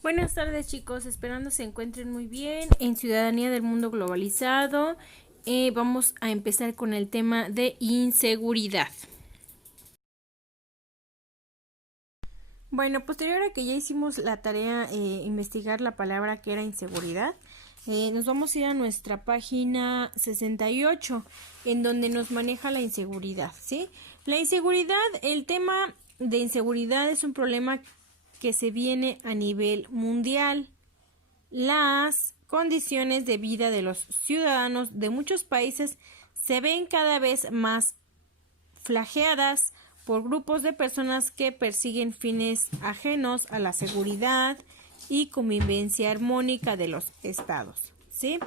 Buenas tardes chicos, esperando se encuentren muy bien en Ciudadanía del Mundo Globalizado. Vamos a empezar con el tema de inseguridad. Bueno, posterior a que ya hicimos la tarea investigar la palabra que era inseguridad, nos vamos a ir a nuestra página 68, en donde nos maneja la inseguridad, ¿sí? La inseguridad, el tema de inseguridad es un problema que se viene a nivel mundial. Las condiciones de vida de los ciudadanos de muchos países se ven cada vez más flageadas por grupos de personas que persiguen fines ajenos a la seguridad y convivencia armónica de los estados, ¿sí?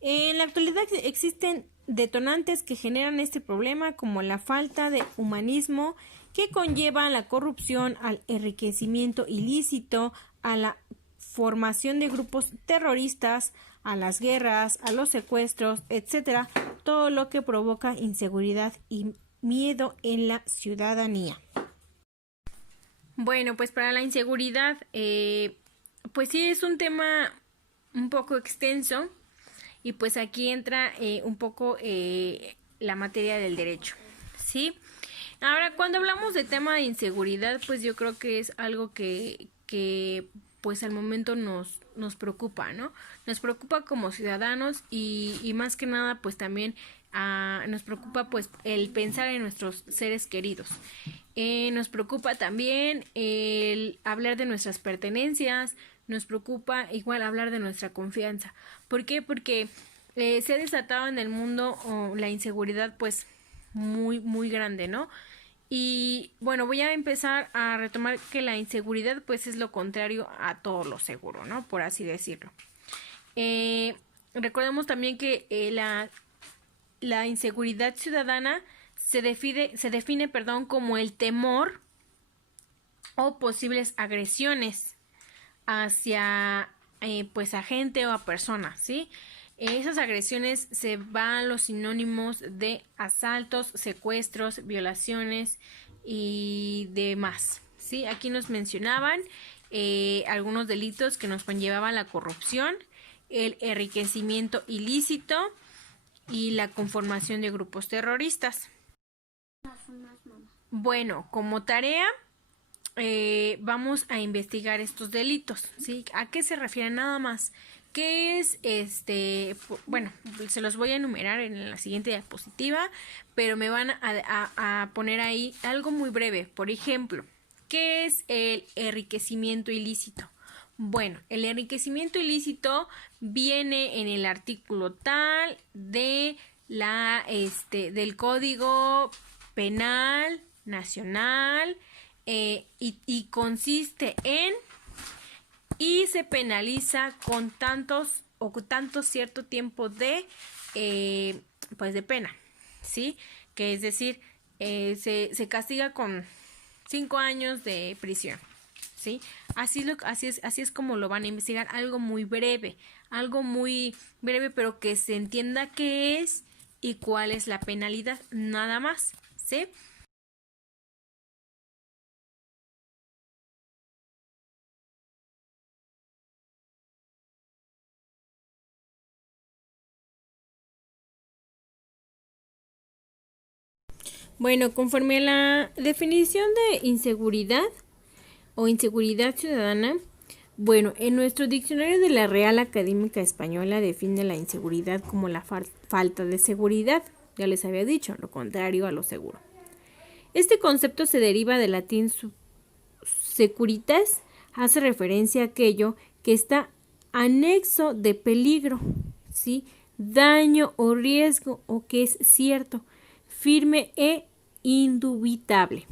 En la actualidad existen detonantes que generan este problema, como la falta de humanismo que conlleva la corrupción, al enriquecimiento ilícito, a la formación de grupos terroristas, a las guerras, a los secuestros, etcétera, todo lo que provoca inseguridad y miedo en la ciudadanía. Bueno, pues para la inseguridad, pues sí es un tema un poco extenso y pues aquí entra un poco la materia del derecho, ¿sí? Ahora, cuando hablamos de tema de inseguridad, pues yo creo que es algo que pues al momento nos preocupa, ¿no? Nos preocupa como ciudadanos y más que nada pues también nos preocupa pues el pensar en nuestros seres queridos. Nos preocupa también el hablar de nuestras pertenencias, nos preocupa igual hablar de nuestra confianza. ¿Por qué? Porque se ha desatado en el mundo la inseguridad pues muy grande, ¿no? Y bueno, voy a empezar a retomar que la inseguridad pues es lo contrario a todo lo seguro, ¿no? Por así decirlo. Recordemos también que la inseguridad ciudadana se define como el temor o posibles agresiones hacia pues a gente o a personas, ¿sí? Esas agresiones se van a los sinónimos de asaltos, secuestros, violaciones y demás, ¿sí? Aquí nos mencionaban algunos delitos que nos conllevaban la corrupción, el enriquecimiento ilícito y la conformación de grupos terroristas. Bueno, como tarea vamos a investigar estos delitos, ¿sí? ¿A qué se refieren nada más? ¿Qué es bueno, se los voy a enumerar en la siguiente diapositiva, pero me van a poner ahí algo muy breve. Por ejemplo, ¿qué es el enriquecimiento ilícito? Bueno, el enriquecimiento ilícito viene en el artículo tal de del Código Penal Nacional y consiste en y se penaliza con tanto cierto tiempo de pues de pena, ¿sí? Que es decir, se castiga con 5 años de prisión, ¿sí? Así es como lo van a investigar, algo muy breve, pero que se entienda qué es y cuál es la penalidad, nada más, ¿sí? Bueno, conforme a la definición de inseguridad o inseguridad ciudadana, bueno, en nuestro diccionario de la Real Académica Española define la inseguridad como la falta de seguridad, ya les había dicho, lo contrario a lo seguro. Este concepto se deriva del latín securitas, hace referencia a aquello que está anexo de peligro, ¿sí? Daño o riesgo, o que es cierto, firme e indubitable.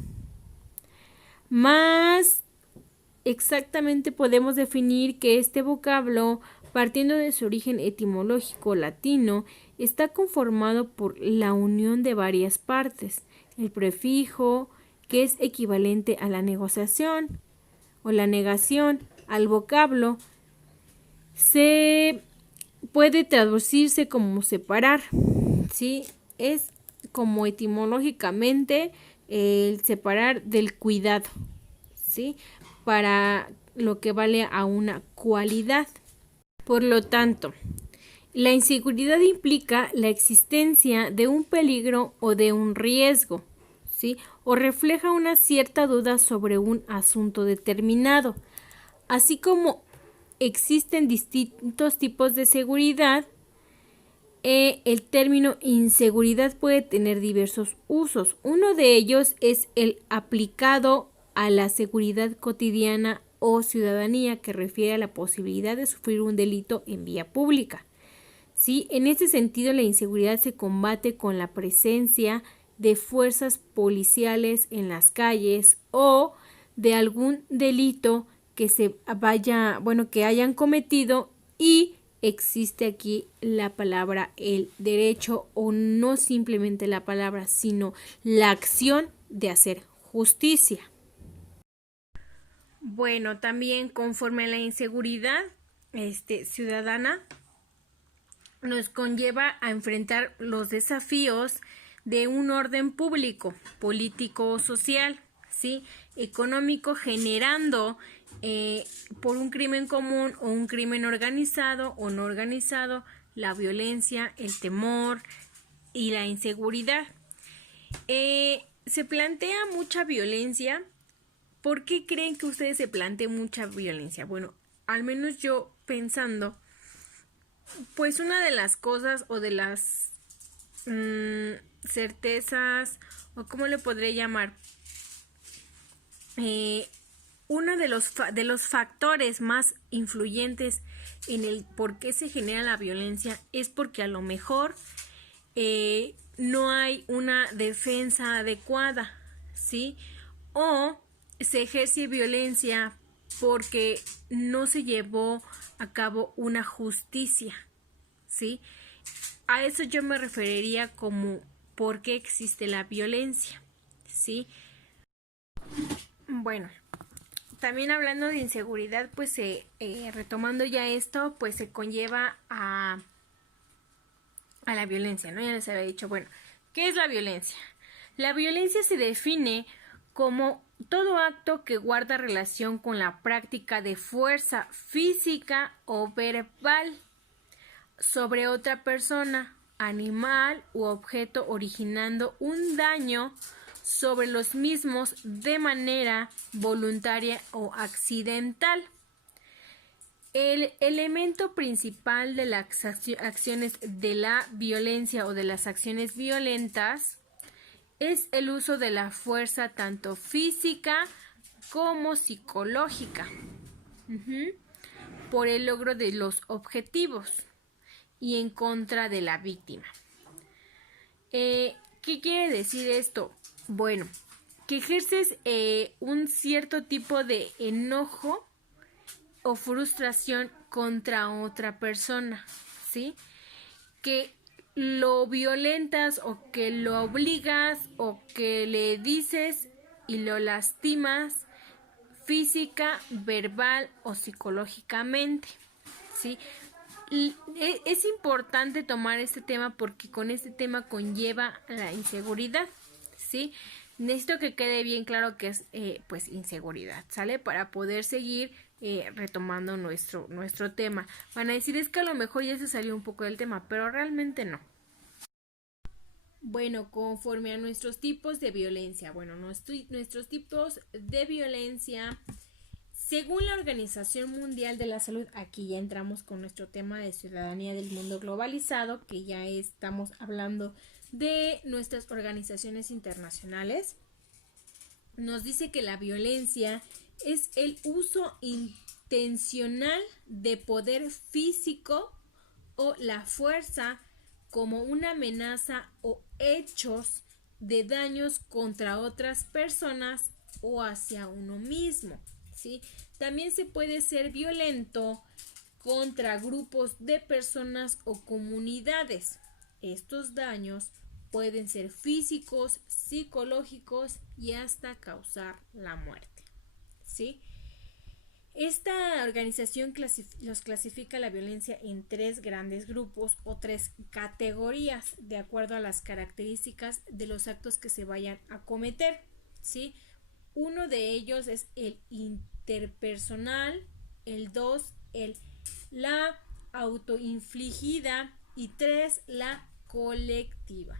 Más exactamente podemos definir que este vocablo, partiendo de su origen etimológico latino, está conformado por la unión de varias partes. El prefijo, que es equivalente a la negociación o la negación, al vocablo, se puede traducirse como separar, ¿sí? Es como etimológicamente el separar del cuidado, ¿sí? Para lo que vale a una cualidad. Por lo tanto, la inseguridad implica la existencia de un peligro o de un riesgo, ¿sí? O refleja una cierta duda sobre un asunto determinado. Así como existen distintos tipos de seguridad, el término inseguridad puede tener diversos usos. Uno de ellos es el aplicado a la seguridad cotidiana o ciudadanía, que refiere a la posibilidad de sufrir un delito en vía pública. ¿Sí? En este sentido, la inseguridad se combate con la presencia de fuerzas policiales en las calles o de algún delito que que hayan cometido, y existe aquí la palabra el derecho, o no simplemente la palabra, sino la acción de hacer justicia. Bueno, también conforme a la inseguridad ciudadana, nos conlleva a enfrentar los desafíos de un orden público, político o social, ¿sí? Económico, generando por un crimen común o un crimen organizado o no organizado, la violencia, el temor y la inseguridad. Se plantea mucha violencia. ¿Por qué creen que ustedes se planteen mucha violencia? Bueno, al menos yo pensando, pues una de las cosas o de las certezas, o cómo le podré llamar, uno de los factores más influyentes en el por qué se genera la violencia es porque a lo mejor no hay una defensa adecuada, ¿sí? O se ejerce violencia porque no se llevó a cabo una justicia, ¿sí? A eso yo me referiría como por qué existe la violencia, ¿sí? Bueno, también hablando de inseguridad, pues retomando ya esto, pues se conlleva a la violencia, ¿no? Ya les había dicho, bueno, ¿qué es la violencia? La violencia se define como todo acto que guarda relación con la práctica de fuerza física o verbal sobre otra persona, animal u objeto, originando un daño sobre los mismos de manera voluntaria o accidental. El elemento principal de las acciones de la violencia o de las acciones violentas es el uso de la fuerza tanto física como psicológica por el logro de los objetivos y en contra de la víctima. ¿Qué quiere decir esto? Bueno, que ejerces un cierto tipo de enojo o frustración contra otra persona, ¿sí? Que lo violentas o que lo obligas o que le dices y lo lastimas física, verbal o psicológicamente, ¿sí? Es importante tomar este tema porque con este tema conlleva la inseguridad, ¿sí? Necesito que quede bien claro que es pues inseguridad, ¿sale? Para poder seguir retomando nuestro tema. Van a decir, es que a lo mejor ya se salió un poco del tema, pero realmente no. Bueno, conforme a nuestros tipos de violencia, nuestros tipos de violencia, según la Organización Mundial de la Salud, aquí ya entramos con nuestro tema de ciudadanía del mundo globalizado, que ya estamos hablando de nuestras organizaciones internacionales. Nos dice que la violencia es el uso intencional de poder físico o la fuerza como una amenaza o hechos de daños contra otras personas o hacia uno mismo, ¿sí? También se puede ser violento contra grupos de personas o comunidades. Estos daños pueden ser físicos, psicológicos y hasta causar la muerte, ¿sí? Esta organización los clasifica la violencia en 3 grandes grupos o 3 categorías de acuerdo a las características de los actos que se vayan a cometer, ¿sí? Uno de ellos es el interpersonal, el 2, la autoinfligida y 3, la colectiva.